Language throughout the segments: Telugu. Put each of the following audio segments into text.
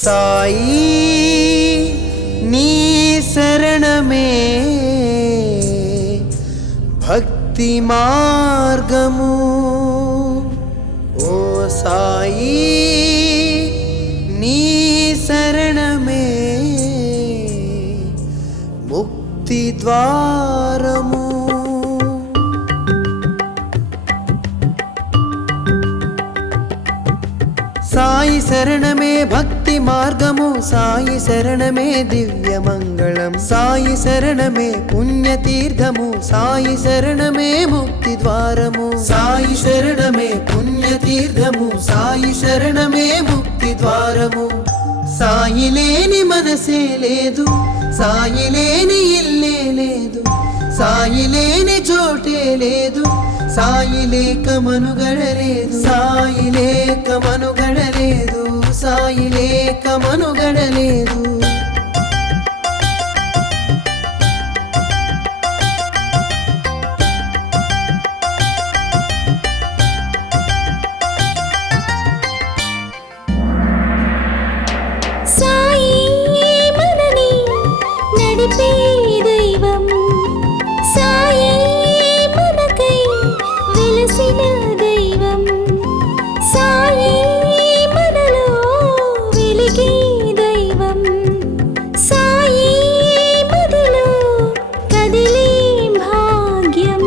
సాయి నీ శరణమే భక్తి మార్గము। ఓ సాయి నీ శరణమే ముక్తి ద్వారము। సాయి శరణమే భక్తి మార్గము, సాయి శరణమే దివ్య మంగళం, సాయి శరణమే పుణ్యతీర్థము, సాయి శరణమే ముక్తి ద్వారము। సాయి శరణమే పుణ్యతీర్థము, సాయి శరణమే ముక్తి ద్వారము। సాయి లేని మనసే లేదు, సాయి లేని ఇల్లే లేదు, సాయి లేని చోటే లేదు, సాయి లేక మనుగడలేదు, సాయి లేక మనుగడలేదు, సాయి లేక మనుగడలేదు। సాయి మనని నడిపే దైవం, సాయి మనకై వెలసిన దైవం, సాయి మనలో వెలిగే దైవం, సాయి మదిలో కదిలే భాగ్యం।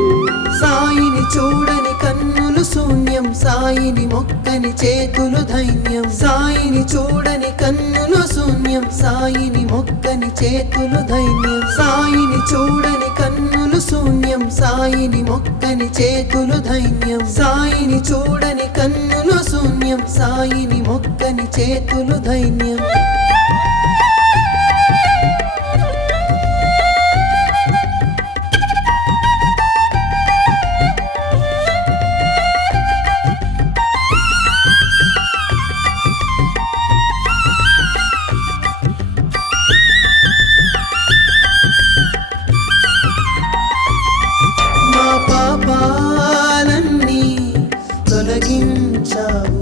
సాయిని చూడని కన్నులు శూన్యం, సాయిని మొక్కని చేతులు ధైన్యం, సాయిని చూడని కన్నులు శూన్యం, సాయిని మొక్కని చేతులు ధైన్యం, సాయిని చూడని కన్నులు శూన్యం, సాయిని మొక్కని చేతులు ధైన్యం, సాయిని చూడని కన్నులు శూన్యం, సాయిని మొక్కని చేతులు ధైన్యం। మా పాపాలన్నీ తొలగించావు,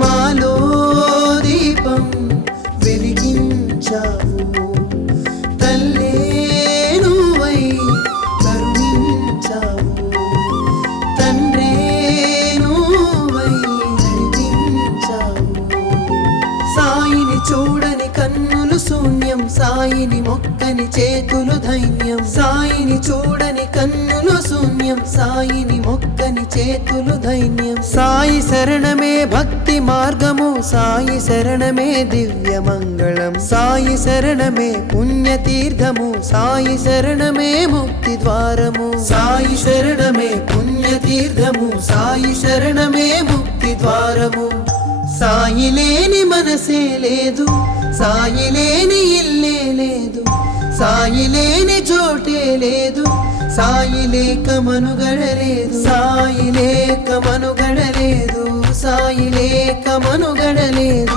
మాలో దీపం వెలిగించావు, తల్లే నువ్వై కరుణించావు, తండ్రే నువ్వై నడిపించావు। సాయిని చూడని కన్నులు శూన్యం, సాయిని మొక్కని చేతులు ధైన్యం, సాయిని చూడని కన్నులు శూన్యం, సాయిని మొక్కని చేతులు ధైన్యం। సాయి శరణమే భక్తి మార్గము, సాయి శరణమే దివ్య మంగళం, సాయి శరణమే పుణ్యతీర్థము, సాయి శరణమే ముక్తి ద్వారము। సాయి శరణమే పుణ్యతీర్థము, సాయి శరణమే ముక్తి ద్వారము। సాయి లేని మనసే లేదు, సాయి లేని ఇల్లే లేదు, సాయి లేని చోటే లేదు, సాయి లేక మనుగడలేదు, సాయి లేక మనుగడలేదు, సాయి లేక మనుగడలేదు।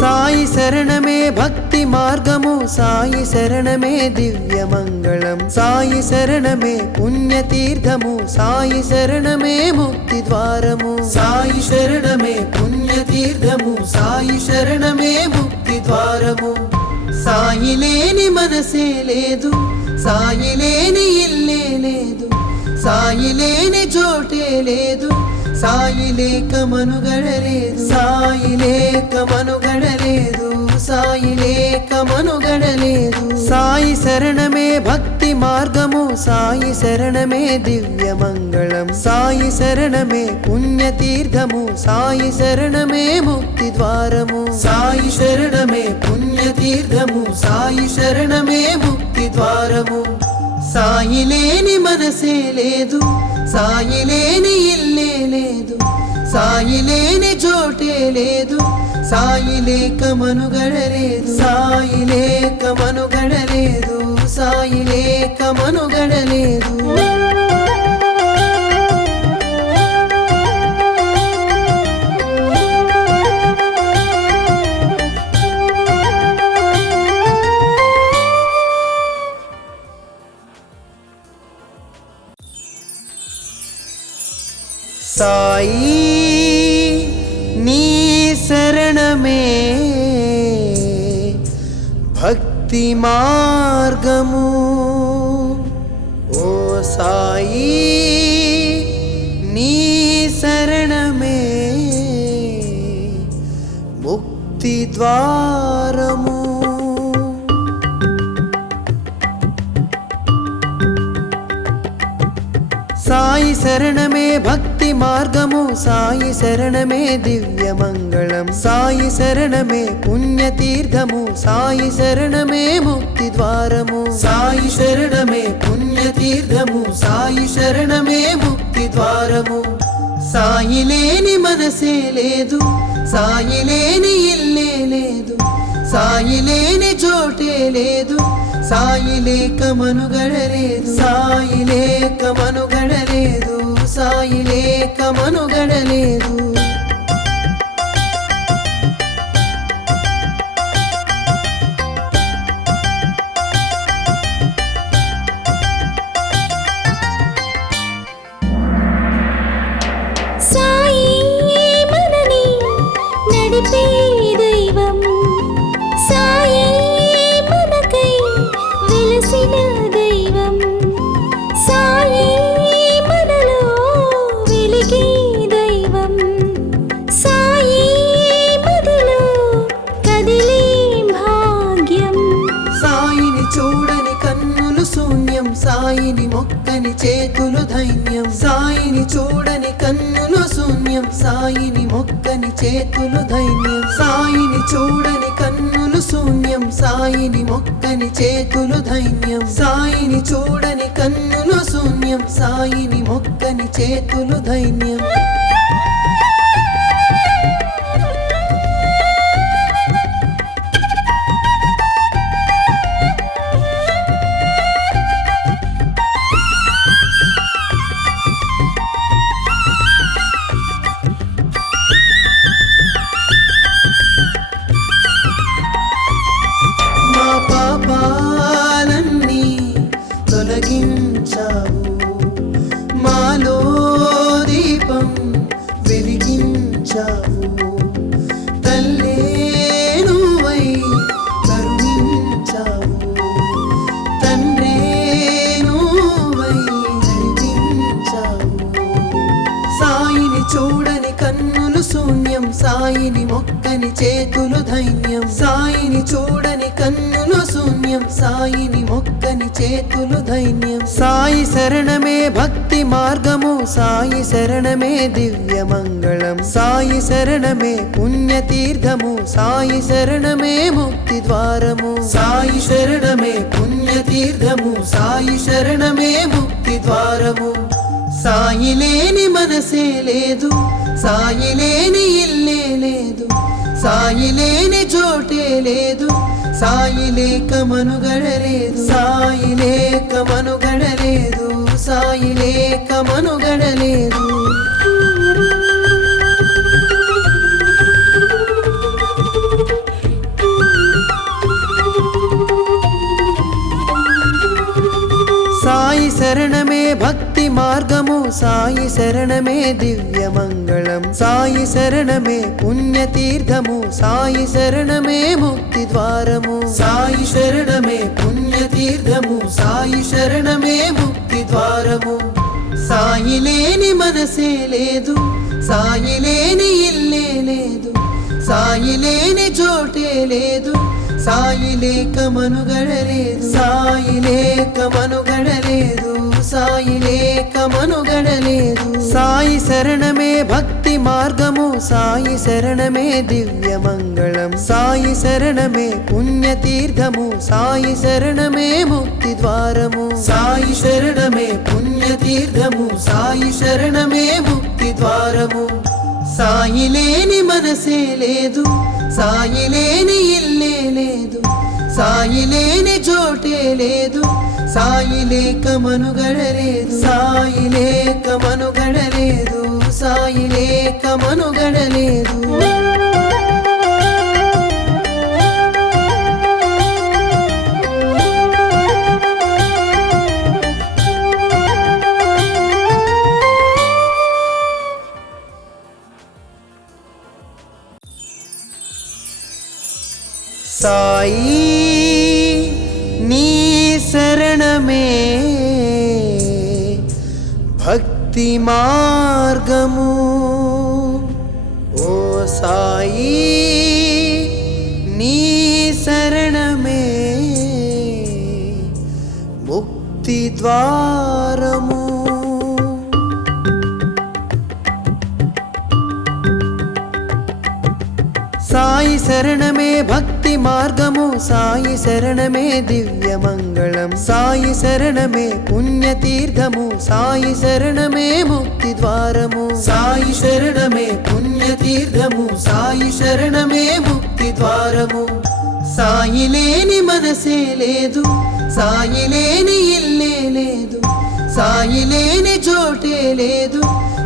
సాయి శరణమే భక్తి మార్గము, సాయి శరణమే దివ్య మంగళం, సాయి శరణమే పుణ్యతీర్థము, సాయి శరణమే ముక్తి ద్వారము। సాయి శరణమే పుణ్యతీర్థము, సాయి శరణమే ముక్తి ద్వారము। సాయి లేని మనసే లేదు, సాయి లేని ఇల్లే లేదు, సాయి లేని చోటే లేదు, సాయి లేక మనుగడలేదు, సాయి లేక మనుగడలేదు, సాయి లేక మనుగడలేదు। సాయి శరణమే భక్తి మార్గము, సాయి శరణమే దివ్య మంగళం, సాయి శరణమే పుణ్యతీర్థము, సాయి శరణమే ముక్తి ద్వారము। సాయి శరణమే పుణ్యతీర్థము, సాయి శరణమే ముక్తి ద్వారము। సాయి లేని మనసే లేదు, సాయి లేని ఇల్లే లేదు, సాయి లేని చోటే లేదు, సాయి లేక మనుగడలేదు, సాయి లేక మనుగడలేదు, సాయి లేక మనుగడలేదు। సాయి నీ శరణమే భక్తి మార్గము ఓ సాయి నీ శరణమే ముక్తి ద్వారము సాయి శరణమే భక్తి మార్గము సాయి శరణమే దివ్య మంగళం సాయి శరణమే పుణ్యతీర్థము సాయి శరణమే ముక్తి ద్వారము సాయి శరణమే పుణ్యతీర్థము సాయి శరణమే ముక్తి ద్వారము సాయి లేని మనసే లేదు సాయి లేని ఇల్లే లేదు సాయి లేని చోటే లేదు సాయి లేక మనుగడలేదు సాయి లేక మనుగడలేదు సాయి లేక మనుగడలేదు సాయి మనని నడిపే దైవం సాయి మనకై వెలసిన దైవం సాయి మనలో వెలిగే దైవం సాయి మదిలో కదిలే భాగ్యం సాయిని చూడని కన్నులు శూన్యం సాయిని మొక్కని చేతులు ధైన్యం సాయిని చూడని కన్నులు శూన్యం సాయిని మొక్కని చేతులు ధైన్యం సాయిని చూడని కన్నులు శూన్యం సాయిని మొక్కని చేతులు ధైన్యం సాయిని చూడని కన్నులు శూన్యం సాయిని మొక్కని చేతులు ధైన్యం మా పాపాలన్నీ తొలగించావు మాలో దీపం వెలిగించావు తల్లే నువ్వై కరుణించావు తండ్రే నువ్వై నడిపించావు సాయిని చూడని కన్నులు శూన్యం సాయిని మొక్కని చేతులు ధైన్యం సాయిని చూడని కన్నులు శూన్యం సాయిని మొక్కని చేతులు ధైన్యం సాయి శరణమే భక్తి మార్గము సాయి శరణమే దివ్య మంగళం సాయి శరణమే పుణ్యతీర్థము సాయి శరణమే ముక్తి ద్వారము సాయి శరణమే పుణ్యతీర్థము సాయి శరణమే ముక్తి ద్వారము సాయి లేని మనసే లేదు సాయి లేని ఇల్లే లేదు సాయి లేని చోటే లేదు సాయి లేక మనుగడలేదు సాయి లేక మనుగడలేదు సాయి లేక మనుగడలేదు సాయి శరణమే భక్తి మార్గము సాయి శరణమే దివ్య మంగళం సాయి శరణమే పుణ్యతీర్థము సాయి శరణమే ముక్తి ద్వారము సాయి శరణమే పుణ్యతీర్థము సాయి శరణమే ముక్తి ద్వారము సాయి లేని మనసే లేదు సాయి లేని ఇల్లే లేదు సాయి లేని చోటే లేదు సాయి లేక మనుగడలేదు సాయి లేక మనుగడలేదు సాయి లేక మనుగడలేదు సాయి శరణమే భక్తి మార్గము సాయి శరణమే దివ్య మంగళం సాయి శరణమే పుణ్యతీర్థము సాయి శరణమే ముక్తి ద్వారము సాయి శరణమే పుణ్యతీర్థము సాయి శరణమే ముక్తి ద్వారము సాయి లేని మనసే లేదు సాయి లేని ఇల్లే లేదు సాయి లేని చోటే లేదు సాయి లేక మనుగడలేదు సాయి లేక మనుగడలేదు సాయి లేక మనుగడలేదు సాయి నీ శరణమే భక్తి మార్గము ఓ సాయి నీ శరణమే ముక్తి ద్వారము సాయి శరణమే భక్తి మార్గము సాయి శరణమే దివ్య మంగళం సాయి శరణమే పుణ్యతీర్థము సాయి శరణమే ముక్తి ద్వారము సాయి శరణమే పుణ్యతీర్థము సాయి శరణమే ముక్తి ద్వారము సాయి లేని మనసే లేదు సాయి లేని ఇల్లే లేదు సాయి లేని చోటే లేదు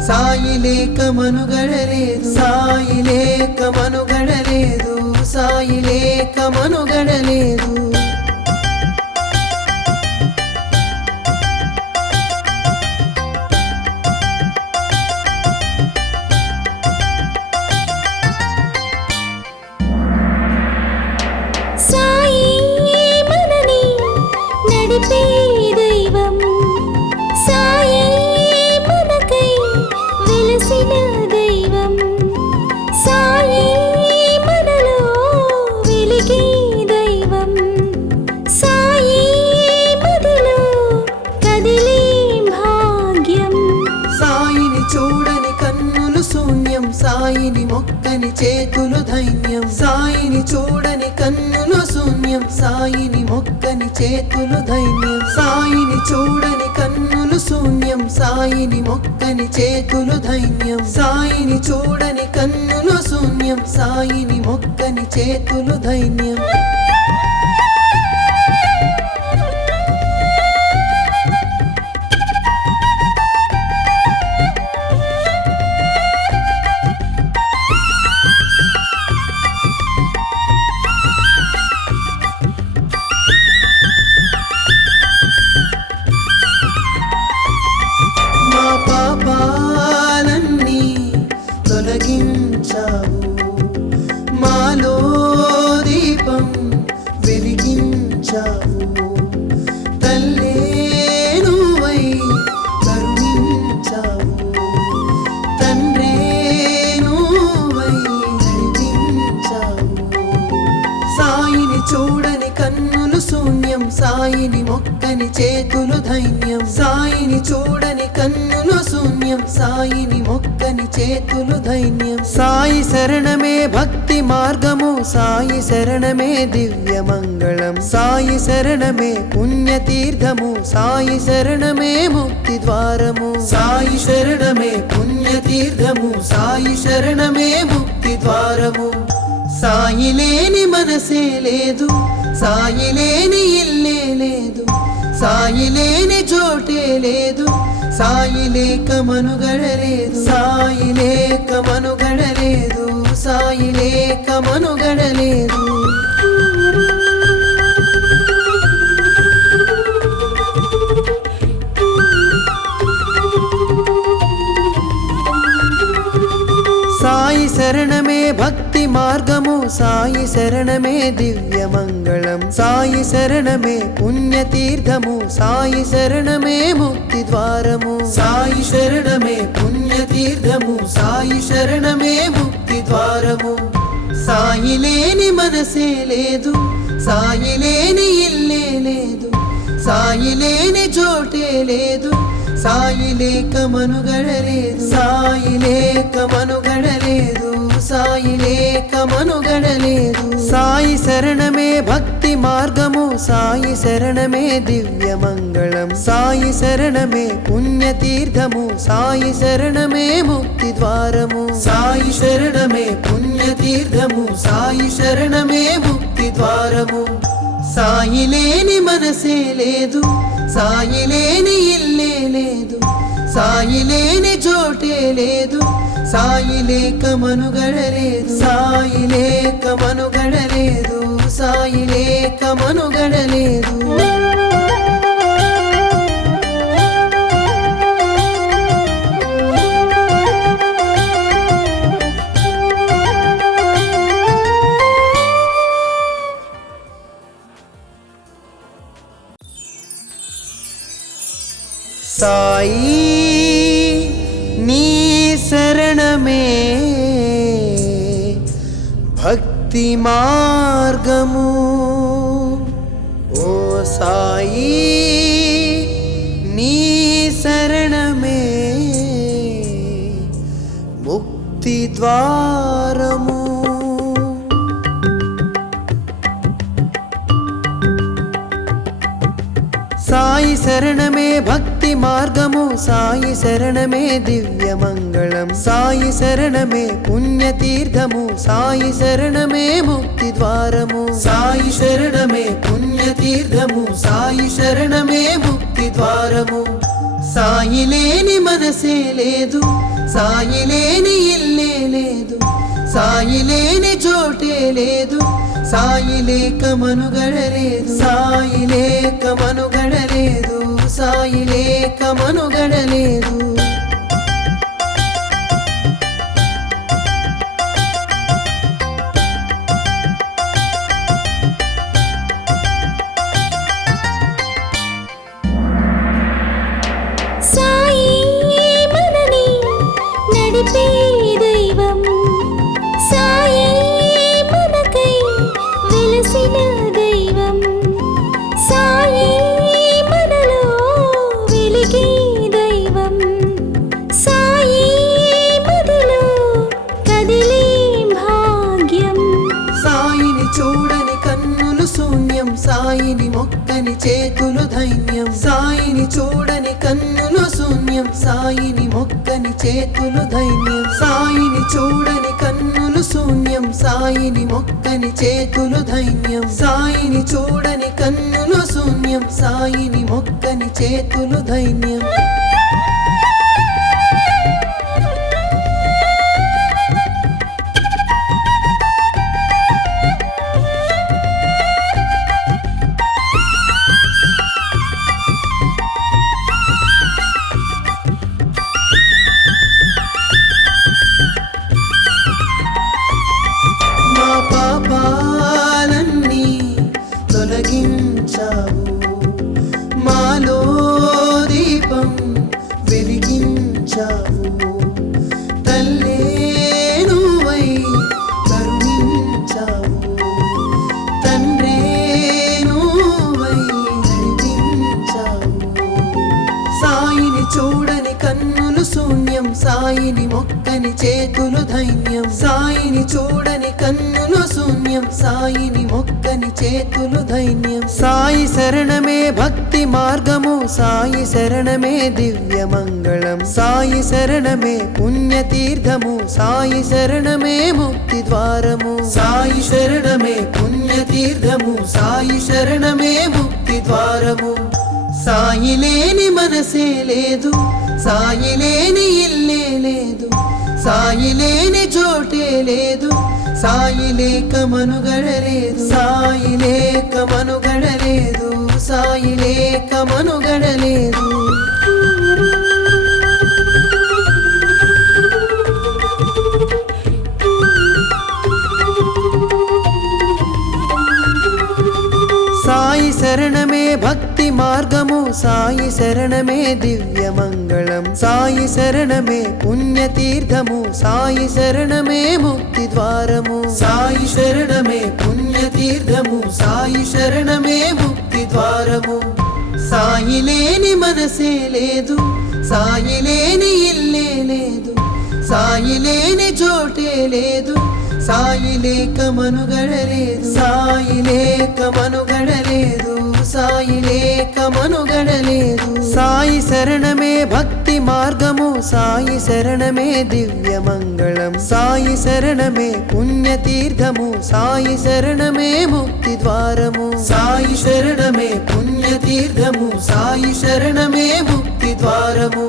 సాయి లేక మనుగడలేదు సాయి లేక మనుగడలేదు సాయి లేక మనుగడలేదు సాయి మనని నడిపే దైవం సాయి మనకై వెలసిన దైవం సాయి మనలో వెలిగే దైవం సాయి మదిలో కదిలే భాగ్యం సాయిని చూడని కన్నులు శూన్యం సాయిని మొక్కని చేతులు ధైన్యం సాయిని చూడని కన్నులు శూన్యం సాయిని మొక్కని చేతులు ధైన్యం సాయిని చూడని కన్నులు శూన్యం సాయిని మొక్కని చేతులు ధైన్యం సాయిని చూడని కన్నులు శూన్యం సాయిని మొక్కని చేతులు ధైన్యం మా పాపాలన్నీ తొలగించావు మాలో దీపం వెలిగించావు తల్లే నువ్వై కరుణించావు తండ్రే నువ్వై నడిపించావు సాయిని చూడని కన్నులు శూన్యం సాయిని మొక్కని చేతులు ధైన్యం సాయిని చూడని కన్నులు శూన్యం సాయిని మొక్కని చేతులు ధైన్యం సాయి శరణమే భక్తి మార్గము సాయి శరణమే దివ్య మంగళం సాయి శరణమే పుణ్యతీర్థము సాయి శరణమే ముక్తి ద్వారము సాయి శరణమే పుణ్యతీర్థము సాయి శరణమే ముక్తి ద్వారము సాయి లేని మనసే లేదు సాయి లేని ఇల్లే లేదు సాయి లేని చోటే లేదు సాయి లేక మనుగడలేదు సాయి లేక మనుగడలేదు సాయి లేక మనుగడలేదు సాయి శరణమే భక్తి మార్గము సాయి శరణమే దివ్య మంగళం సాయి శరణమే పుణ్యతీర్థము సాయి శరణమే ముక్తి ద్వారము సాయి శరణమే పుణ్యతీర్థము సాయి శరణమే ముక్తి ద్వారము సాయి లేని మనసే లేదు సాయి లేని ఇల్లే లేదు సాయి లేని చోటే లేదు సాయి లేక మనుగడలేదు సాయి లేక మనుగడలేదు సాయి లేక మనుగడలేదు సాయి శరణమే భక్తి మార్గము సాయి శరణమే దివ్య మంగళం సాయి శరణమే పుణ్యతీర్థము సాయి శరణమే ముక్తి ద్వారము సాయి శరణమే పుణ్యతీర్థము సాయి శరణమే ముక్తి ద్వారము సాయి లేని మనసే లేదు సాయి లేని ఇల్లే లేదు సాయి లేని చోటే లేదు సాయి లేక మనుగడలేదు సాయి లేక మనుగడలేదు సాయి లేక మనుగడలేదు సాయి నీ శరణమే భక్తి మార్గము ఓ సాయి నీ శరణమే ముక్తి ద్వారము సాయి శరణమే భక్తి మార్గము సాయి శరణమే దివ్య మంగళం సాయి శరణమే పుణ్యతీర్థము సాయి శరణమే ముక్తి ద్వారము సాయి శరణమే పుణ్యతీర్థము సాయి శరణమే ముక్తి ద్వారము సాయి లేని మనసే లేదు సాయి లేని ఇల్లే లేదు సాయి లేని చోటే లేదు సాయి లేక మనుగడలేదు సాయి లేక మనుగడలేదు సాయి లేక మనుగడలేదు సాయి మనని నడిపే దైవం సాయి మనకై వెలసిన దైవం సాయి మనలో వెలిగే దైవం సాయి మదిలో కదిలే భాగ్యం సాయిని చూడని కన్నులు శూన్యం సాయిని మొక్కని చేతులు ధైన్యం సాయిని చూడని కన్నులు శూన్యం సాయిని మొక్కని చేతులు ధైన్యం సాయిని చూడని కన్నులు శూన్యం సాయిని మొక్కని చేతులు ధైన్యం సాయిని చూడని కన్నులు శూన్యం సాయిని మొక్కని చేతులు ధైన్యం మా పాపాలన్నీ తొలగించావు మాలో దీపం వెలిగించావు తల్లే నువ్వై కరుణించావు తండ్రే నువ్వై నడిపించావు సాయిని చూడని కన్నులు శూన్యం సాయిని మొక్కని చేతులు ధైన్యం సాయిని చూడని కన్నులు శూన్యం సాయిని మొక్కని చేతులు ధైన్యం సాయి శరణమే భక్తి మార్గము సాయి శరణమే దివ్య మంగళం సాయి శరణమే పుణ్యతీర్థము సాయి శరణమే ముక్తి ద్వారము సాయి శరణమే పుణ్యతీర్థము సాయి శరణమే ముక్తి ద్వారము సాయి లేని మనసే లేదు సాయి లేని ఇల్లే లేదు సాయి లేని చోటే లేదు సాయి లేక మనుగడలేదు సాయి లేక మనుగడలేదు సాయి లేక మనుగడలేదు సాయి శరణమే భక్తి మార్గము సాయి శరణమే దివ్య మంగళం సాయి శరణమే పుణ్యతీర్థము సాయి శరణమే ముక్తి ద్వారము సాయి శరణమే పుణ్యతీర్థము సాయి శరణమే ముక్తి ద్వారము సాయి లేని మనసే లేదు సాయి లేని ఇల్లే లేదు సాయి లేని చోటే లేదు సాయి లేక మనుగడలేదు సాయి లేక మనుగడలేదు సాయి లేక మనుగడలేదు సాయి శరణమే భక్తి మార్గము సాయి శరణమే దివ్య మంగళం సాయి శరణమే పుణ్యతీర్థము సాయి శరణమే ముక్తి ద్వారము సాయి శరణమే పుణ్యతీర్థము సాయి శరణమే ముక్తి ద్వారము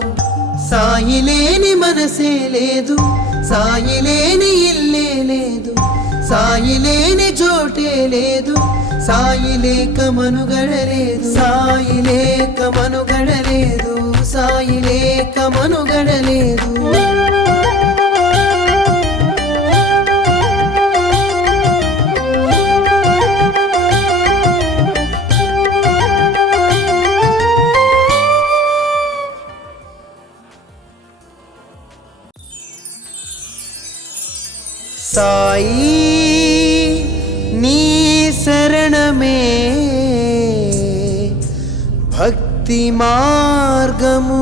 సాయి లేని మనసే లేదు సాయి లేని ఇల్లే లేదు సాయి లేని చోటే లేదు సాయి లేక మనుగడలేదు సాయి లేక మనుగడలేదు సాయి లేక మనుగడలేదు సాయి నీ శరణమే భక్తి మార్గము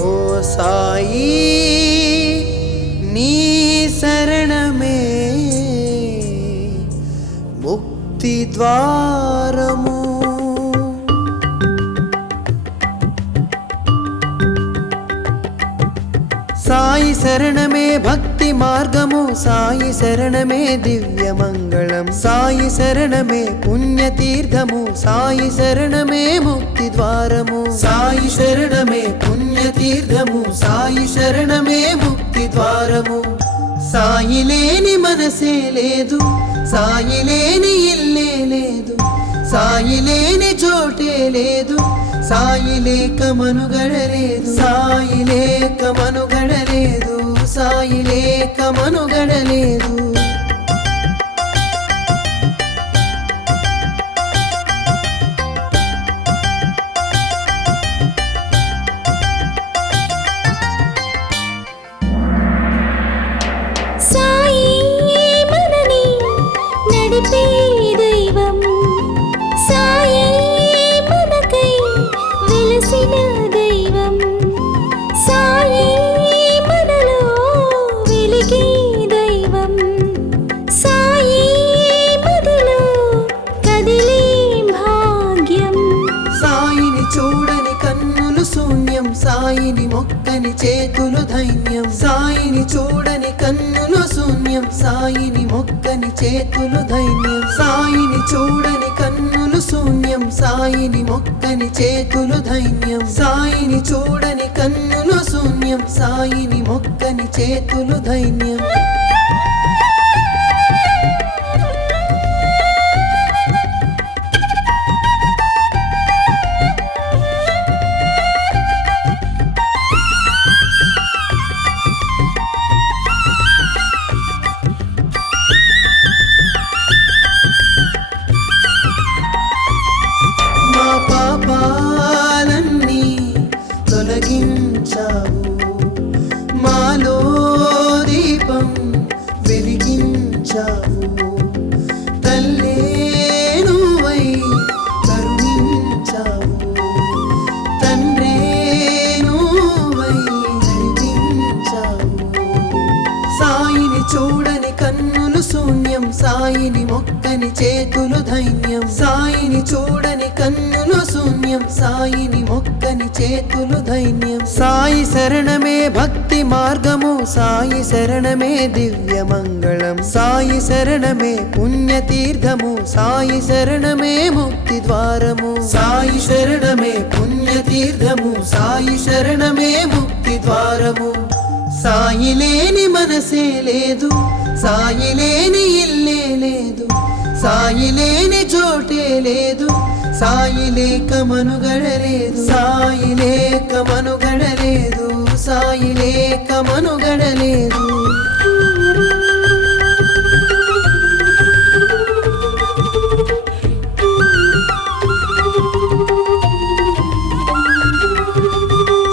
ఓ సాయి నీ శరణమే ముక్తి ద్వారము సాయి శరణమే భక్తి మార్గము సాయి శరణమే దివ్య మంగళం సాయి శరణమే పుణ్యతీర్థము సాయి శరణమే ముక్తి ద్వారము సాయి శరణమే పుణ్యతీర్థము సాయి శరణమే ముక్తి ద్వారము సాయి లేని మనసే లేదు సాయి లేని ఇల్లే లేదు సాయి లేని చోటే లేదు సాయి లేక మనుగడలేదు సాయి లేక మనుగడలేదు సాయి లేక మనుగడలేదు సాయి మనని నడిపే దైవం సాయి మనకై వెలసిన దైవం సాయి మనలో వెలిగే దైవం సాయి మదిలో కదిలే భాగ్యం సాయిని చూడని కన్నులు శూన్యం సాయిని మొక్కని చేతులు ధైన్యం సాయిని చూడని కన్నులు శూన్యం సాయిని మొక్కని చేతులు ధైన్యం సాయిని చూడని కన్నులు శూన్యం సాయిని మొక్కని చేతులు ధైన్యం సాయిని చూడని కన్నులు శూన్యం సాయిని మొక్కని చేతులు ధైన్యం మా పాపాలన్నీ తొలగించావు మాలో దీపం వెలిగించావు తల్లే నువ్వై కరుణించావు తండ్రే నువ్వై నడిపించావు సాయిని చూడని కన్నులు శూన్యం సాయిని మొక్కని చేతులు ధైన్యం సాయిని చూడని కన్నులు శూన్యం సాయిని మొక్కని చేతులు ధైన్యం సాయి శరణమే భక్తి మార్గము సాయి శరణమే దివ్య మంగళం సాయి శరణమే పుణ్యతీర్థము సాయి శరణమే ముక్తి ద్వారము సాయి శరణమే పుణ్యతీర్థము సాయి శరణమే ముక్తి ద్వారము సాయి లేని మనసే లేదు సాయి లేని ఇల్లే లేదు సాయి లేని చోటే లేదు సాయి లేక మనుగడలేదు సాయి లేక మనుగడలేదు సాయి లేక మనుగడలేదు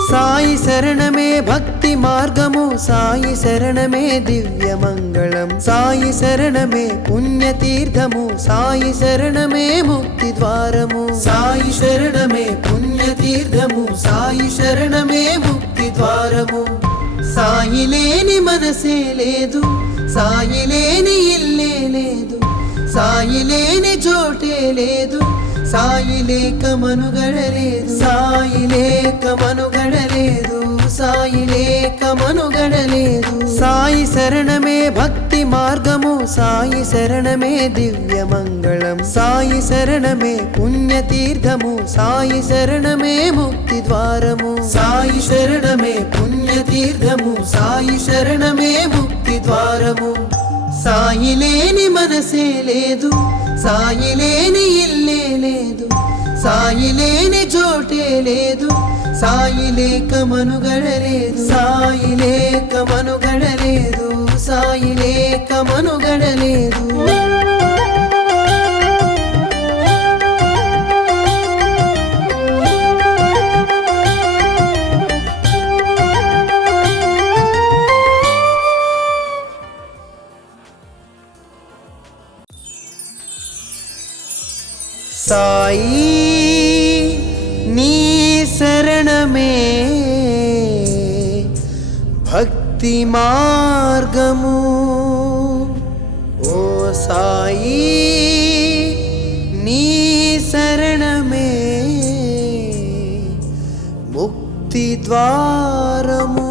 సాయి శరణమే భక్తి మార్గము సాయి శరణమే దివ్య మంగళం సాయి శరణమే పుణ్యతీర్థము సాయి శరణమే ముక్తి ద్వారము సాయి శరణమే పుణ్యతీర్థము సాయి శరణమే ముక్తి ద్వారము సాయి లేని మనసే లేదు సాయి లేని ఇల్లే లేదు సాయి లేని చోటే లేదు సాయి లేక మనుగడలేదు సాయి లేక మనుగడలేదు సాయి లేక మనుగడలేదు సాయి శరణమే భక్తి మార్గము సాయి శరణమే దివ్య మంగళం సాయి శరణమే పుణ్యతీర్థము సాయి శరణమే ముక్తి ద్వారము సాయి శరణమే పుణ్యతీర్థము సాయి శరణమే ముక్తి ద్వారము సాయి లేని మనసే లేదు సాయి లేని ఇల్లే లేదు సాయి లేని చోటే లేదు సాయి లేక మనుగడలేదు సాయి లేక మనుగడలేదు సాయి లేక మనుగడలేదు సాయి నీ శరణమే భక్తి మార్గము ఓ సాయి నీ శరణమే ముక్తి ద్వారము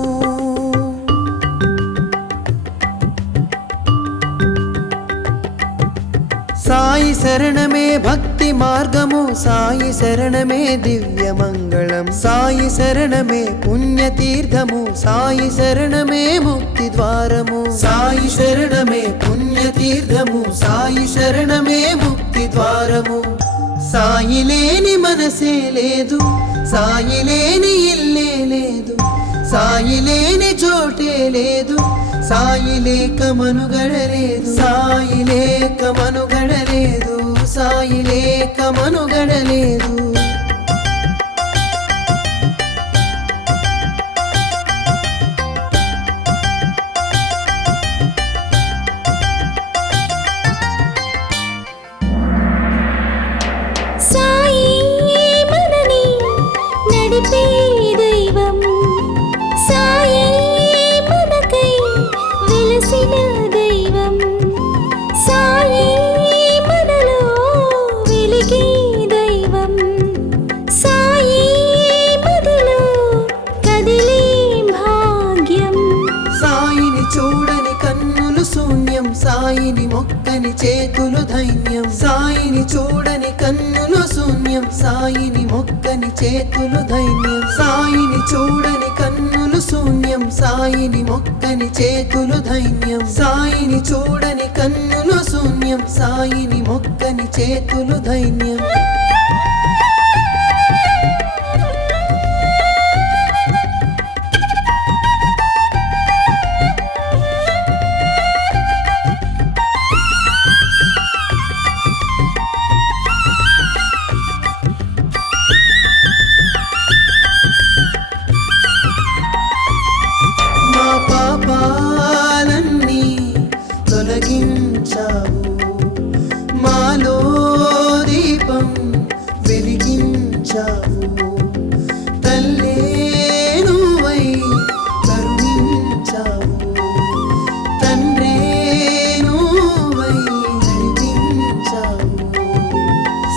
సాయి శరణమే భక్తి మార్గము సాయి శరణమే దివ్య మంగళం సాయి శరణమే పుణ్యతీర్థము సాయి శరణమే ముక్తి ద్వారము సాయి శరణమే పుణ్యతీర్థము సాయి శరణమే ముక్తి ద్వారము సాయి లేని మనసే లేదు సాయి లేని ఇల్లే లేదు సాయి లేని చోటే లేదు సాయి లేక మనుగడలేదు సాయి లేక మనుగడలేదు సాయి లేక మనుగడలేదు సాయి మనని నడిపే దైవం సాయి మనకై వెలసిన దైవం సాయి మనలో వెలిగే దైవం సాయి మదిలో కదిలే భాగ్యం సాయిని చూడని కన్నులు శూన్యం సాయిని మొక్కని చేతులు ధైన్యం సాయిని చూడని కన్నులు శూన్యం సాయిని మొక్కని చేతులు ధైన్యం సాయిని చూడని కన్నులు శూన్యం సాయిని మొక్కని చేతులు ధైన్యం సాయిని చూడని కన్నులు శూన్యం సాయిని మొక్కని చేతులు ధైన్యం మా పాపాలన్నీ తొలగించావు మాలో దీపం వెలిగించావు తల్లే నువ్వై కరుణించావు తండ్రే నువ్వై నడిపించావు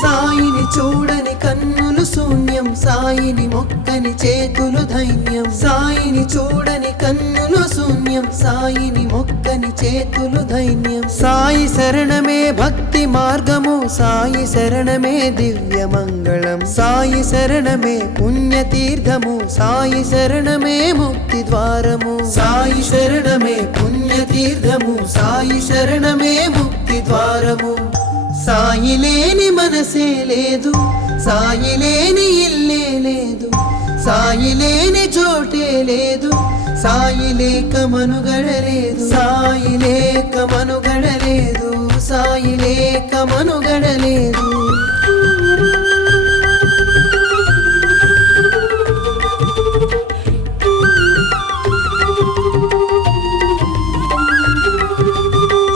సాయిని చూడని కన్నులు శూన్యం సాయిని మొక్కని చేతులు ధైన్యం సాయిని చూడని కన్నులు శూన్యం సాయిని మొక్కని చేతులు ధైన్యం సాయి శరణమే భక్తి మార్గము సాయి శరణమే దివ్య మంగళం సాయి శరణమే పుణ్యతీర్థము సాయి శరణమే ముక్తి ద్వారము సాయి శరణమే పుణ్యతీర్థము సాయి శరణమే ముక్తి ద్వారము సాయి లేని మనసే లేదు సాయి లేని ఇల్లే లేదు సాయి లేని చోటే లేదు సాయి లేక మనుగడలేదు సాయి లేక మనుగడలేదు సాయి లేక మనుగడలేదు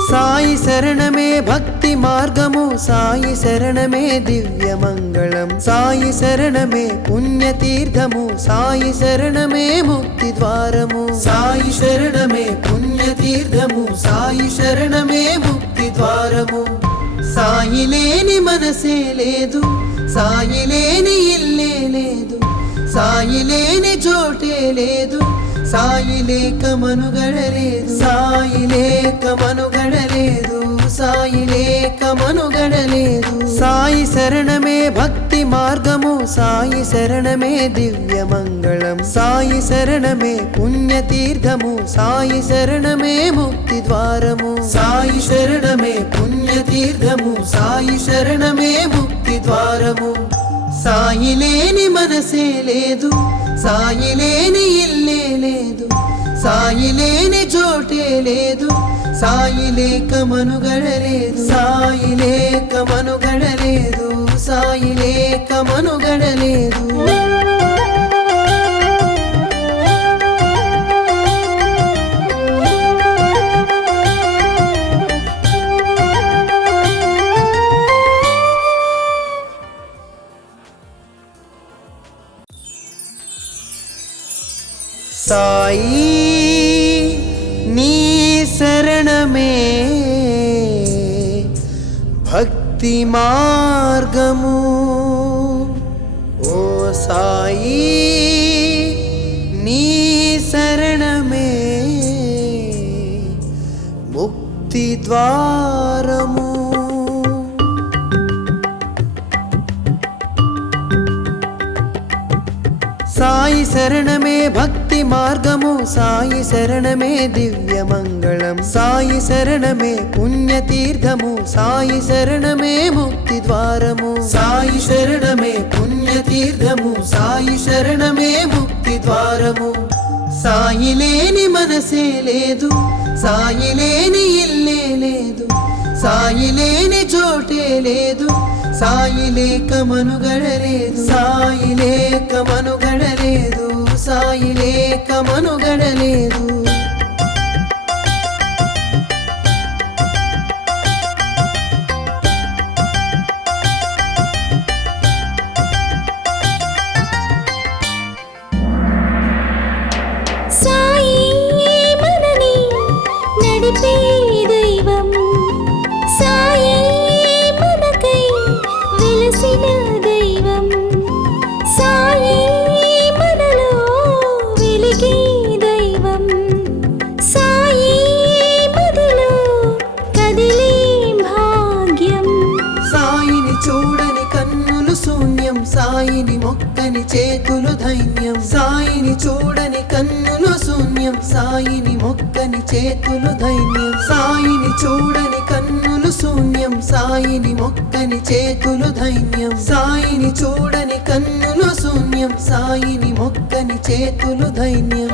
సాయి శరణమే భక్తి మార్గము సాయి శరణమే దివ్య మంగళం సాయి శరణమే పుణ్యతీర్థము సాయి శరణమే ముక్తి ద్వారము సాయి శరణమే పుణ్యతీర్థము సాయి శరణమే ముక్తి ద్వారము సాయి లేని మనసే లేదు సాయి లేని ఇల్లే లేదు సాయి లేని చోటే లేదు సాయి లేక మనుగడలేదు సాయి లేక మనుగడలేదు సాయి లేక మనుగడలేదు సాయి శరణమే భక్తి మార్గము సాయి శరణమే దివ్య మంగళం సాయి శరణమే పుణ్యతీర్థము సాయి శరణమే ముక్తి ద్వారము సాయి శరణమే పుణ్యతీర్థము సాయి శరణమే ముక్తి ద్వారము సాయి లేని మనసే లేదు సాయి లేని ఇల్లే లేదు సాయి లేని చోటే లేదు సాయి లేక మనుగడలేదు సాయి లేక మనుగడలేదు సాయి లేక మనుగడలేదు సాయి నీ శరణమే భక్తి మార్గము ఓ సాయి నీ శరణమే ముక్తి ద్వారము సాయి శరణమే భక్తి మార్గము సాయి శరణమే దివ్య మంగళం సాయి శరణమే పుణ్యతీర్థము సాయి శరణమే ముక్తి ద్వారము సాయి శరణమే పుణ్యతీర్థము సాయి శరణమే ముక్తి ద్వారము సాయి లేని మనసే లేదు సాయి లేని ఇల్లే లేదు సాయి లేని చోటే లేదు సాయి లేక మనుగడలేదు సాయి లేక మనుగడలేదు సాయి లేక మనుగడలేదు సాయి మనని నడిపే దైవం సాయి మనకై వెలసిన దైవం సాయి మనలో వెలిగే దైవం సాయి మదిలో కదిలే భాగ్యం సాయిని చూడని కన్నులు శూన్యం సాయిని మొక్కని చేతులు ధైన్యం సాయిని చూడని కన్నులు శూన్యం సాయిని మొక్కని చేతులు ధైన్యం సాయిని చూడని కన్నులు శూన్యం సాయిని మొక్కని చేతులు ధైన్యం సాయిని చూడని కన్నులు శూన్యం సాయిని మొక్కని చేతులు ధైన్యం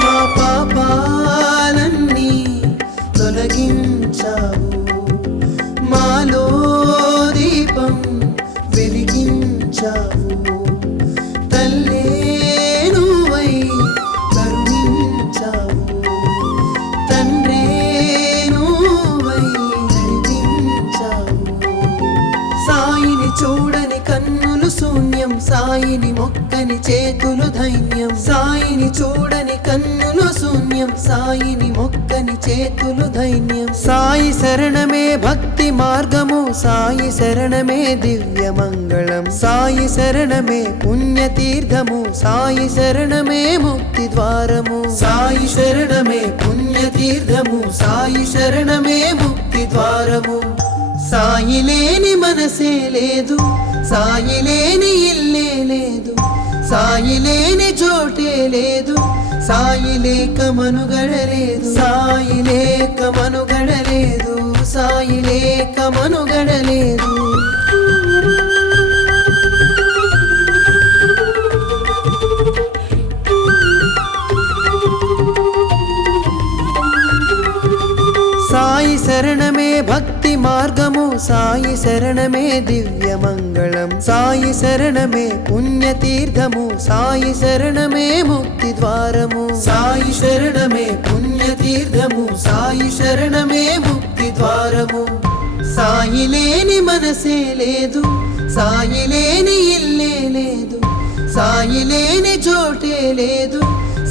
మా పాపాలన్నీ తొలగించావు మాలో దీపం వెలిగించావు తల్లే నువ్వై కరుణించావు తండ్రే నువ్వై నడిపించావు సాయిని చూడని కన్నులు శూన్యం సాయిని మొక్కని చేతులు ధైన్యం సాయిని చూడని కన్నులు శూన్యం సాయిని మొక్కని చేతులు ధైన్యం సాయి శరణమే భక్తి మార్గము సాయి శరణమే దివ్య మంగళం సాయి శరణమే పుణ్యతీర్థము సాయి శరణమే ముక్తి ద్వారము సాయి శరణమే పుణ్యతీర్థము సాయి శరణమే ముక్తి ద్వారము సాయి లేని మనసే లేదు సాయి లేని ఇల్లే లేదు సాయి లేని చోటే లేదు సాయి లేక మనుగడలేదు సాయి లేక మనుగడలేదు సాయి లేక మనుగడలేదు సాయి శరణమే భక్తి మార్గము సాయి శరణమే దివ్య మంగళం సాయి శరణమే పుణ్యతీర్థము సాయి శరణమే ముక్తి ద్వారము సాయి శరణమే పుణ్యతీర్థము సాయి శరణమే ముక్తి ద్వారము సాయి లేని మనసే లేదు సాయి లేని ఇల్లే లేదు సాయి లేని చోటే లేదు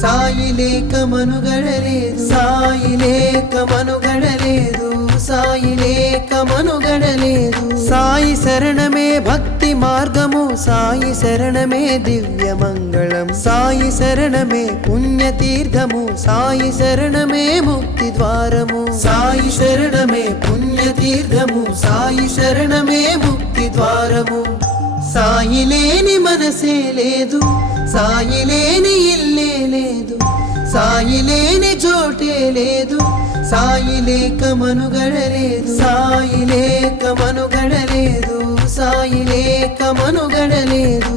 సాయి లేక మనుగడలేదు సాయి లేక మనుగడలేదు సాయి లేక మనుగడలేదు సాయి శరణమే భక్తి మార్గము సాయి శరణమే దివ్య మంగళం సాయి శరణమే పుణ్యతీర్థము సాయి శరణమే ముక్తి ద్వారము సాయి శరణమే పుణ్యతీర్థము సాయి శరణమే ముక్తి ద్వారము సాయి లేని మనసే లేదు సాయి లేని ఇల్లే లేదు సాయి లేని చోటే లేదు సాయి లేక మనుగడలేదు సాయి లేక మనుగడలేదు సాయి లేక మనుగడలేదు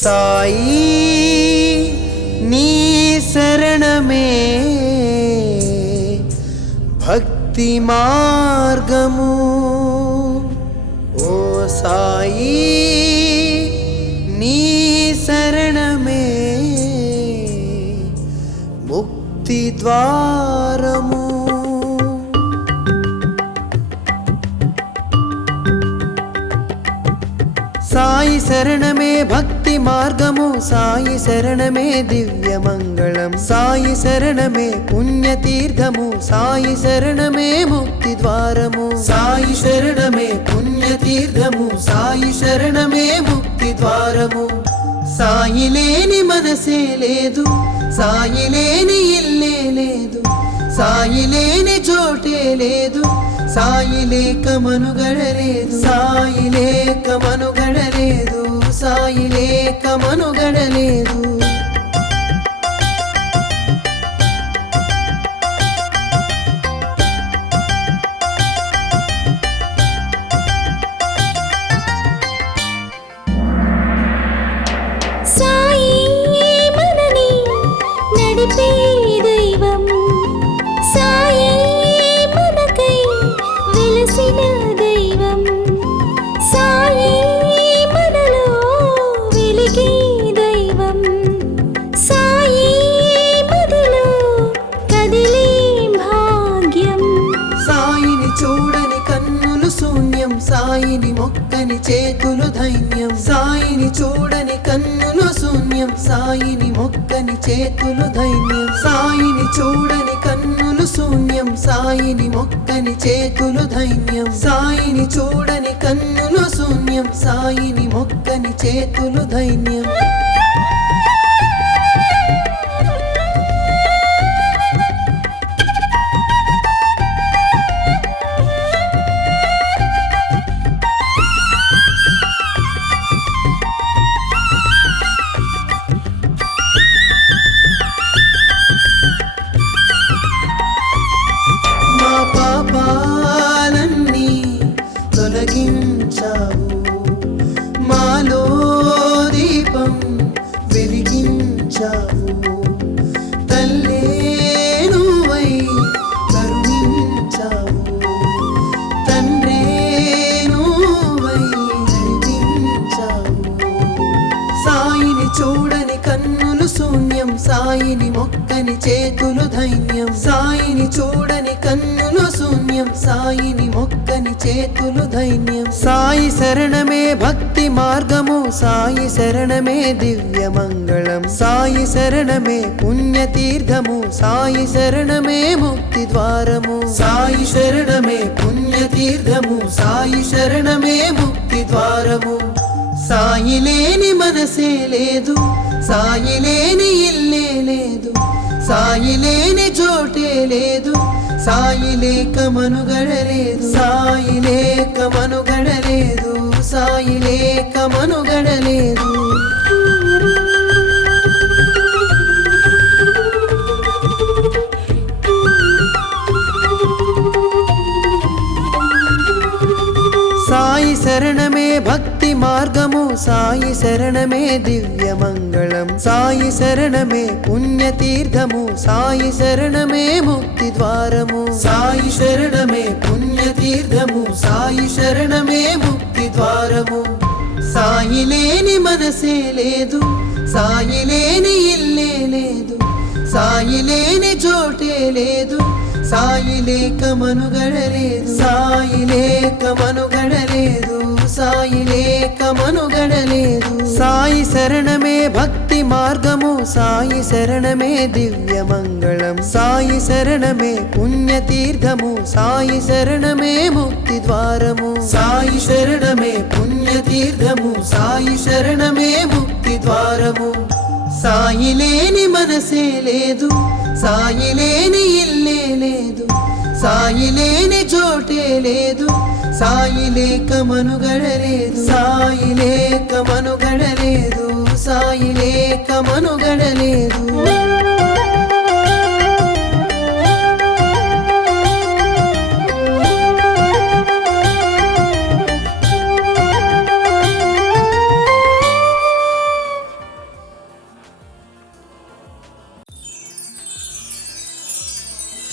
సాయి నీ శరణమే భక్తి మార్గము ఓ సాయి నీ శరణమే ముక్తి ద్వారము సాయి శరణమే భక్తి మార్గము సాయి శరణమే దివ్య మంగళం సాయి శరణమే పుణ్యతీర్థము సాయి శరణమే ముక్తి ద్వారము సాయి శరణమే పుణ్యతీర్థము సాయి శరణమే ముక్తి ద్వారము సాయి లేని మనసే లేదు సాయి లేని ఇల్లే లేదు సాయి లేని చోటే లేదు సాయి లేక మనుగడలేదు సాయి లేక మనుగడలేదు సాయి లేక మనుగడలేదు సాయి మనని నడిపే దైవం సాయి మనకై వెలసిన దైవం సాయి మనలో వెలిగే దైవం సాయి మదిలో కదిలే భాగ్యం సాయిని చూడని కన్నులు శూన్యం సాయిని మొక్కని చేతులు ధైన్యం సాయిని చూడని కన్నులు శూన్యం సాయిని మొక్కని చేతులు ధైన్యం సాయిని చూడని కన్నులు శూన్యం సాయిని మొక్కని చేతులు ధైన్యం సాయిని చూడని కన్నులు శూన్యం సాయిని మొక్కని చేతులు ధైన్యం మా పాపాలన్నీ తొలగించావు మాలో దీపం వెలిగించావు తల్లే నువ్వై కరుణించావు తండ్రే నువ్వై నడిపించావు సాయిని చూడని కన్నులు శూన్యం సాయిని మొక్కని చేతులు ధైన్యం సాయిని చూడని కన్నులు శూన్యం సాయిని మొక్కని చేతులు ధైన్యం సాయి శరణమే భక్తి మార్గము సాయి శరణమే దివ్య మంగళం సాయి శరణమే పుణ్యతీర్థము సాయి శరణమే ముక్తి ద్వారము సాయి శరణమే పుణ్యతీర్థము సాయి శరణమే ముక్తి ద్వారము సాయి లేని మనసే లేదు సాయి లేని ఇల్లే లేదు సాయి లేని చోటే లేదు సాయి లేక మనుగడలేదు సాయి లేక మనుగడలేదు సాయి లేక మనుగడలేదు సాయి శరణమే భక్తి మార్గము సాయి శరణమే దివ్య మంగళం సాయి శరణమే పుణ్యతీర్థము సాయి శరణమే ముక్తి ద్వారము సాయి శరణమే పుణ్యతీర్థము సాయి శరణమే ముక్తి ద్వారము సాయి లేని మనసే లేదు సాయి లేని ఇల్లే లేదు సాయి లేని చోటే లేదు సాయి లేక మనుగడలేదు సాయి లేక మనుగడలేదు సాయి లేక మనుగడలేదు సాయి శరణమే భక్తి మార్గము సాయి శరణమే దివ్య మంగళం సాయి శరణమే పుణ్యతీర్థము సాయి శరణమే ముక్తి ద్వారము సాయి శరణమే పుణ్యతీర్థము సాయి శరణమే ముక్తి ద్వారము సాయి లేని మనసే లేదు సాయి లేని ఇల్లే లేదు సాయి లేని చోటే లేదు సాయి లేక మనుగడలేదు సాయి లేక మనుగడలేదు సాయి లేక మనుగడలేదు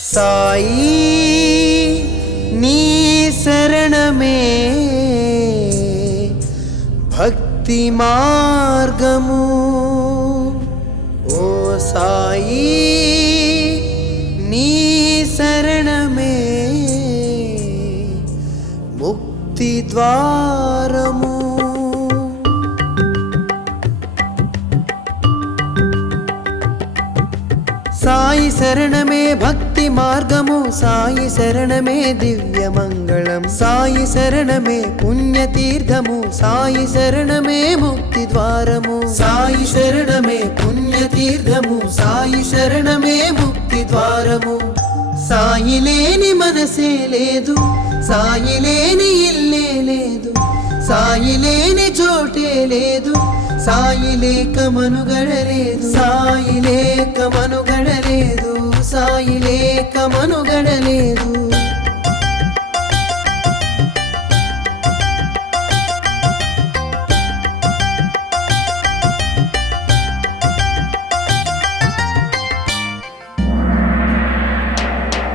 సాయి నీ శరణమే భక్తి మార్గము ఓ సాయి నీ శరణమే ముక్తి ద్వారము సాయి శరణమే భక్తి మార్గము సాయి శరణమే దివ్య మంగళం సాయి శరణమే పుణ్యతీర్థము సాయి శరణమే ముక్తి ద్వారము సాయి శరణమే పుణ్యతీర్థము సాయి శరణమే ముక్తి ద్వారము సాయి లేని మనసే లేదు సాయి లేని ఇల్లే లేదు సాయి లేని చోటే లేదు సాయి లేక మనుగడలేదు సాయి లేక మనుగడలేదు సాయి లేక మనుగడలేదు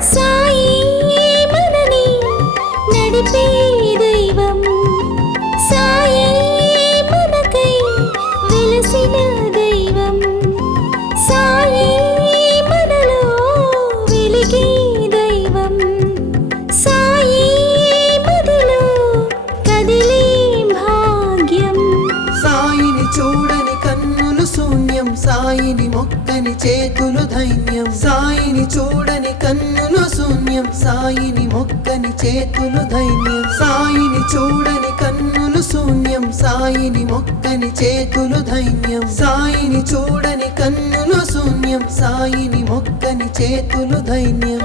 సాయి మనని నడిపే దైవం సాయి మనకై వెలసిన దైవం సాయి మనలో వెలిగే దైవం సాయి మదిలో కదిలే భాగ్యం సాయిని చూడని కన్నులు శూన్యం సాయిని మొక్కని చేతులు ధైన్యం సాయిని చూడని కన్నులు శూన్యం సాయిని మొక్కని చేతులు ధైన్యం సాయిని చూడని కన్నులు శూన్యం సాయిని మొక్కని చేతులు ధైన్యం సాయిని చూడని కన్నులు శూన్యం సాయిని మొక్కని చేతులు ధైన్యం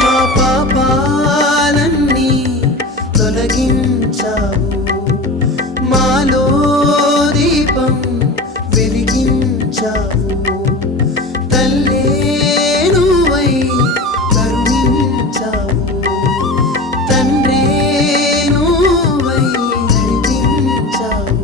మా పాపాలన్నీ తొలగించావు మాలో దీపం వెలిగించావు తల్లే నువ్వై కరుణించావు తండ్రే నువ్వై నడిపించావు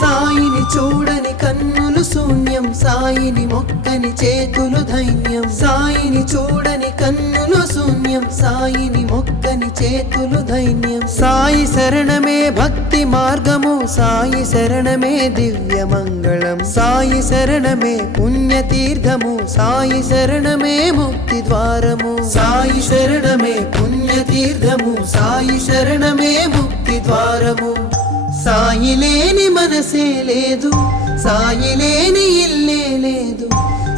సాయిని చూడని కన్నులు శూన్యం సాయిని మొక్కని చేతులు ధైన్యం సాయిని చూడని కన్నులు శూన్యం సాయిని మొక్కని చేతులు ధైన్యం సాయి శరణమే భక్తి మార్గము సాయి శరణమే దివ్య మంగళం సాయి శరణమే పుణ్యతీర్థము సాయి శరణమే ముక్తి ద్వారము సాయి శరణమే పుణ్యతీర్థము సాయి శరణమే ముక్తి ద్వారము సాయి లేని మనసే లేదు సాయి లేని ఇల్లే లేదు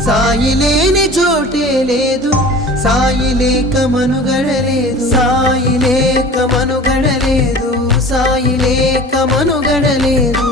సాయి లేని చోటే లేదు సాయి లేక మనుగడలేదు సాయి లేక మనుగడలేదు సాయి లేక మనుగడలేదు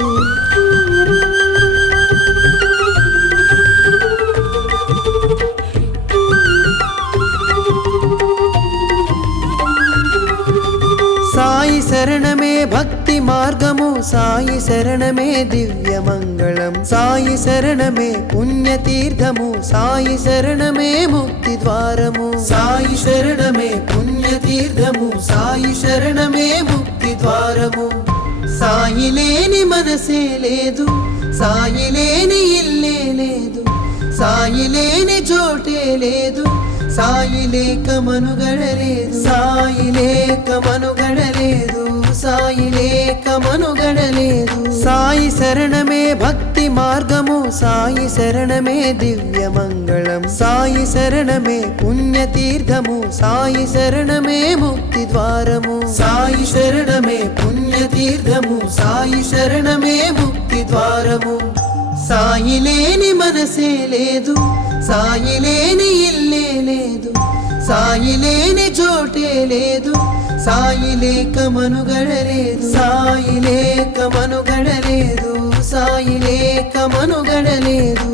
సాయి శరణమే భక్తి మార్గము సాయి శరణమే దివ్య మంగళం సాయి శరణమే పుణ్యతీర్థము సాయి శరణమే ముక్తి ద్వారము సాయి శరణమే పుణ్యతీర్థము సాయి శరణమే ముక్తి ద్వారము సాయి లేని మనసే లేదు సాయి లేని ఇల్లే లేదు సాయి లేని చోటే లేదు సాయి లేక మనుగడలేదు సాయి లేక మనుగడలేదు సాయి లేక మనుగడలేదు సాయి శరణమే భక్తి మార్గము సాయి శరణమే దివ్య మంగళం సాయి శరణమే పుణ్యతీర్థము సాయి శరణమే ముక్తి ద్వారము సాయి శరణమే పుణ్యతీర్థము సాయి శరణమే ముక్తి ద్వారము సాయి లేని మనసే లేదు సాయి లేని ఇల్లే లేదు సాయి లేని చోటే లేదు సాయి లేక మనుగడలేదు సాయి లేక మనుగడలేదు సాయి లేక మనుగడలేదు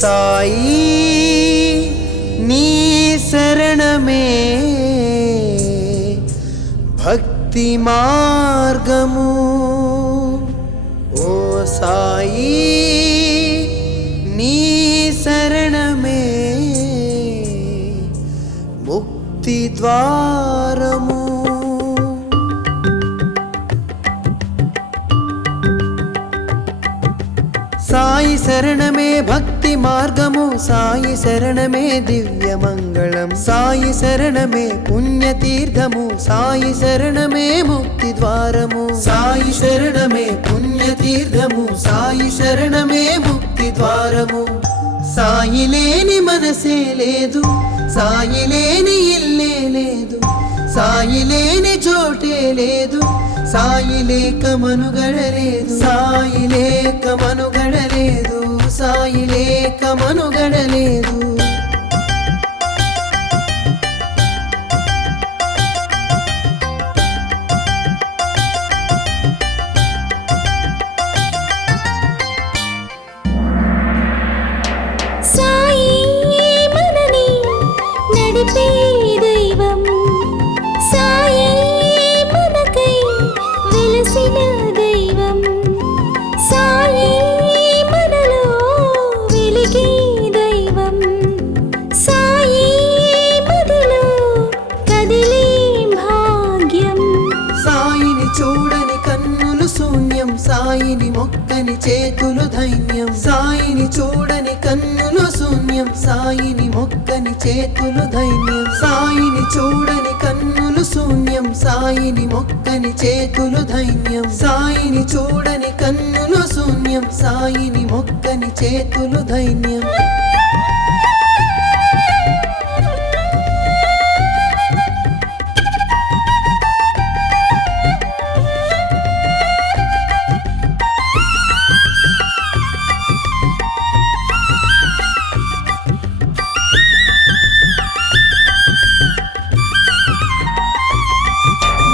సాయి నీ శరణమే భక్తి మార్గము ఓ సాయి నీ శరణమే ముక్తి ద్వారము సాయి శరణమే భక్తి మార్గము సాయి శరణమే దివ్య మంగళం సాయి శరణమే పుణ్యతీర్థము సాయి శరణమే ముక్తి ద్వారము సాయి శరణమే పుణ్యతీర్థము సాయి శరణమే ముక్తి ద్వారము సాయి లేని మనసే లేదు సాయి లేని ఇల్లే లేదు సాయి లేని చోటే లేదు సాయి లేక మనుగడలేదు సాయి లేక మనుగడలేదు సాయి లేక మనుగడలేదు సాయి మనని నడిపే దైవం సాయి మనకై వెలసిన దైవం సాయి మనలో వెలిగే దైవం సాయి మదిలో కదిలే భాగ్యం సాయిని చూడని కన్నులు శూన్యం సాయిని మొక్కని చేతులు ధైన్యం సాయిని చూడని కన్నులు శూన్యం సాయిని మొక్కని చేతులు ధైన్యం సాయిని చూడని కన్నులు శూన్యం సాయిని మొక్కని చేతులు ధైన్యం సాయిని చూడని కన్నులు శూన్యం సాయిని మొక్కని చేతులు ధైన్యం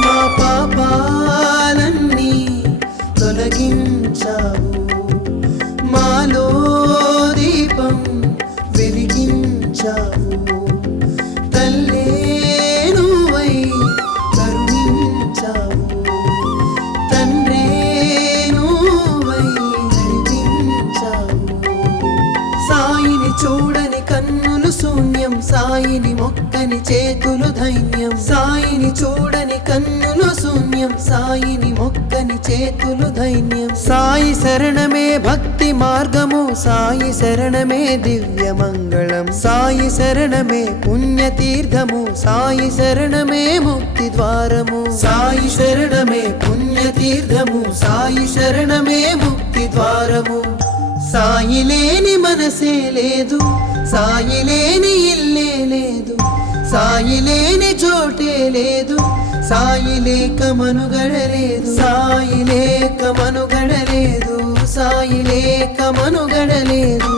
మా పాపాలన్నీ తొలగించావు మాలో దీపం వెలిగించావు తల్లే నువ్వై కరుణించావు తండ్రే నువ్వై నడిపించావు సాయిని చూడని కన్నులు శూన్యం సాయిని మొక్కని చేతులు ధైన్యం సాయిని చూడని కన్నులు శూన్యం సాయిని మొక్కని చేతులు ధైన్యం సాయి శరణమే భక్తి మార్గము సాయి శరణమే దివ్య మంగళం సాయి శరణమే పుణ్యతీర్థము సాయి శరణమే ముక్తి ద్వారము సాయి శరణమే పుణ్యతీర్థము సాయి శరణమే ముక్తి ద్వారము సాయి లేని మనసే లేదు సాయి లేని ఇల్లే లేదు సాయి లేని చోటే లేదు సాయి లేక మనుగడలేదు సాయి లేక మనుగడలేదు సాయి లేక మనుగడలేదు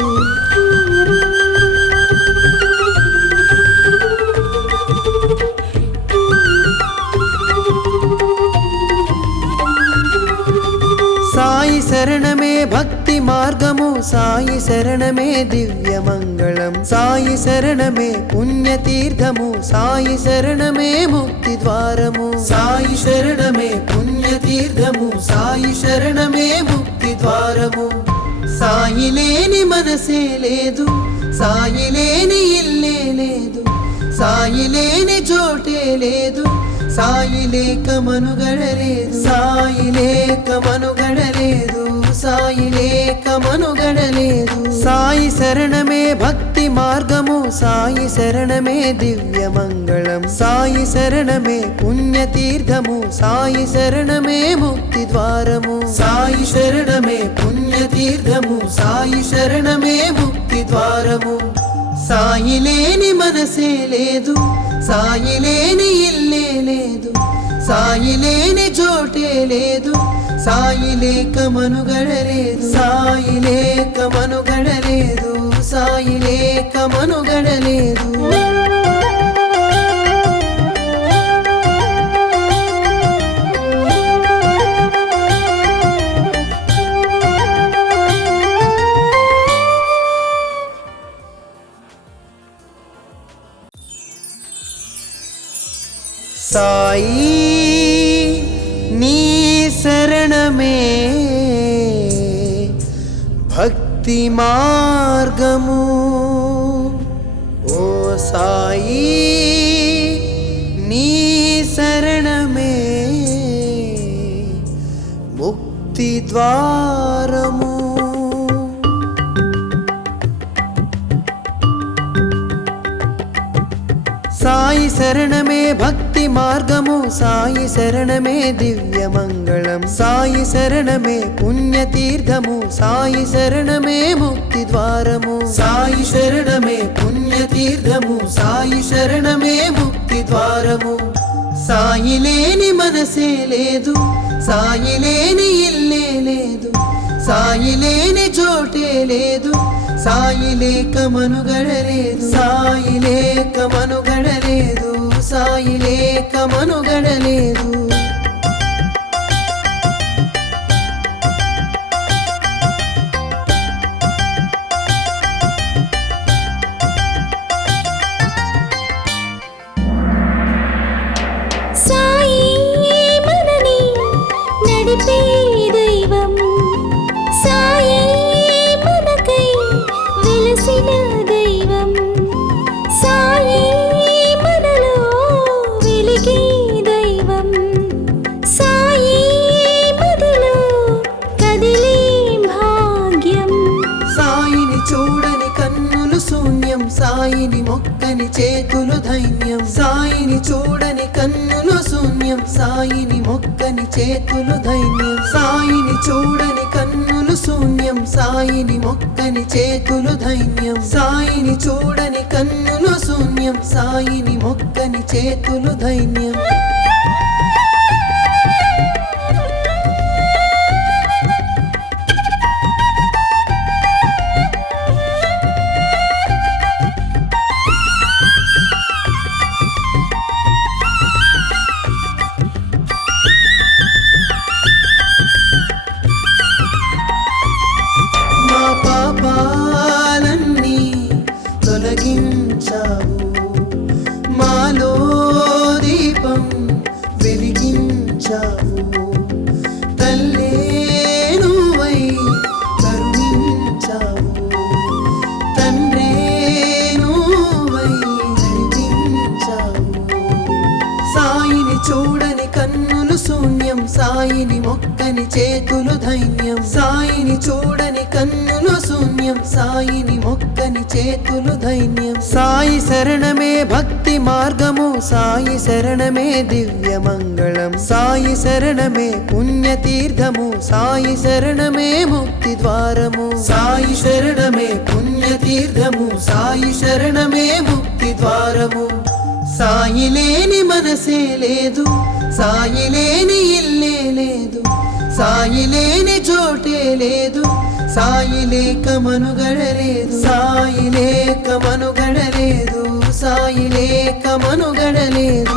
సాయి శరణమే భక్తి మార్గము సాయి శరణమే దివ్య మంగళం సాయి శరణమే పుణ్యతీర్థము సాయి శరణమే ముక్తి ద్వారము సాయి శరణమే పుణ్యతీర్థము సాయి శరణమే ముక్తి ద్వారము సాయి లేని మనసే లేదు సాయి లేని ఇల్లే లేదు సాయి లేని చోటే లేదు సాయి లేక మనుగడలేదు సాయి లేక మనుగడలేదు సాయి లేక మనుగడలేదు సాయి శరణమే భక్తి మార్గము సాయి శరణమే దివ్య మంగళం సాయి శరణమే పుణ్యతీర్థము సాయి శరణమే ముక్తి ద్వారము సాయి శరణమే పుణ్యతీర్థము సాయి శరణమే ముక్తి ద్వారము సాయి లేని మనసే లేదు సాయి లేని ఇల్లే లేదు సాయి లేని చోటే లేదు సాయి లేక మనుగడలేదు సాయి లేక మనుగడలేదు సాయి లేక మనుగడలేదు సాయి నీ శరణమే భక్తి మార్గము ఓ సాయి నీ శరణమే ముక్తి ద్వారము సాయి శరణమే భక్తి మార్గము సాయి శరణమే దివ్య మంగళం సాయి శరణమే పుణ్యతీర్థము సాయి శరణమే ముక్తి ద్వారము సాయి శరణమే పుణ్యతీర్థము సాయి శరణమే ముక్తి ద్వారము సాయి లేని మనసే లేదు సాయి లేని ఇల్లే లేదు సాయి లేని చోటే లేదు సాయి లేక మనుగడలేదు సాయి లేక మనుగడలేదు సాయి లేక మనుగడలేదు సాయి మనని నడిపే దైవం సాయి మనకై వెలసిన దైవం సాయి మనలో వెలిగే దైవం సాయి మదిలో కదిలే భాగ్యం సాయిని చూడని కన్నులు శూన్యం సాయిని మొక్కని చేతులు ధైన్యం సాయిని చూడని కన్నులు శూన్యం సాయిని మొక్కని చేతులు ధైన్యం సాయిని చూడని కన్నులు శూన్యం సాయిని మొక్కని చేతులు ధైన్యం సాయిని చూడని కన్నులు శూన్యం సాయిని మొక్కని చేతులు ధైన్యం మా పాపాలన్నీ తొలగించావు మాలో దీపం వెలిగించావు తల్లే నువ్వై కరుణించావు తండ్రే నువ్వై నడిపించావు సాయిని చూడని కన్నులు శూన్యం సాయిని మొక్కని చేతులు ధైన్యం సాయిని చూడని కన్నులు శూన్యం సాయిని మొక్కని చేతులు ధైన్యం సాయి శరణమే భక్తి మార్గము సాయి శరణమే దివ్య మంగళం సాయి శరణమే పుణ్యతీర్థము సాయి శరణమే ముక్తి ద్వారము సాయి శరణమే పుణ్యతీర్థము సాయి శరణమే ముక్తి ద్వారము సాయి లేని మనసే లేదు సాయి లేని ఇల్లే లేదు సాయి లేని చోటే లేదు సాయి లేక మనుగడలేదు సాయి లేక మనుగడలేదు సాయి లేక మనుగడలేదు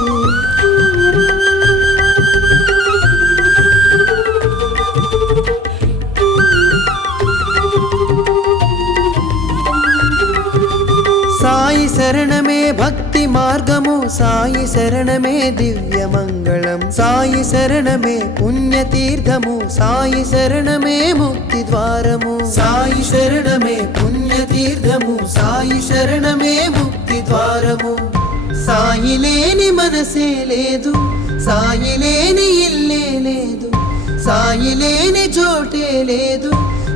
సాయి శరణమే భక్తి మార్గము సాయి శరణమే దివ్య మంగళం సాయి శరణమే పుణ్యతీర్థము సాయి శరణమే ముక్తి ద్వారము సాయి శరణమే పుణ్యతీర్థము సాయి శరణమే ముక్తి ద్వారము సాయి లేని మనసే లేదు సాయి లేని ఇల్లే లేదు సాయి లేని చోటే లేదు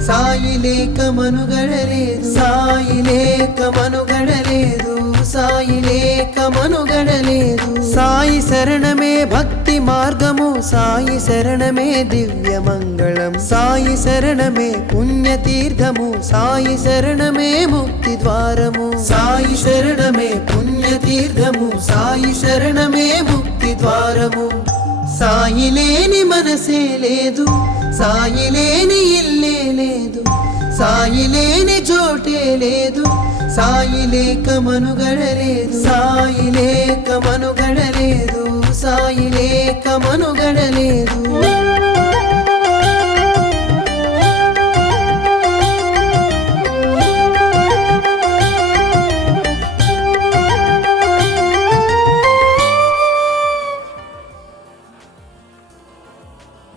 సాయి లేక మనుగడలేదు సాయి లేక మనుగడలేదు సాయి లేక మనుగడలేదు సాయి శరణమే భక్తి మార్గము సాయి శరణమే దివ్య మంగళం సాయి శరణమే పుణ్యతీర్థము సాయి శరణమే ముక్తి ద్వారము సాయి శరణమే పుణ్యతీర్థము సాయి శరణమే ముక్తి ద్వారము సాయి లేని మనసే లేదు సాయి లేని ఇల్లే లేదు సాయి లేని చోటే లేదు సాయి లేక మనుగడలేదు సాయి లేక మనుగడలేదు సాయి లేక మనుగడలేదు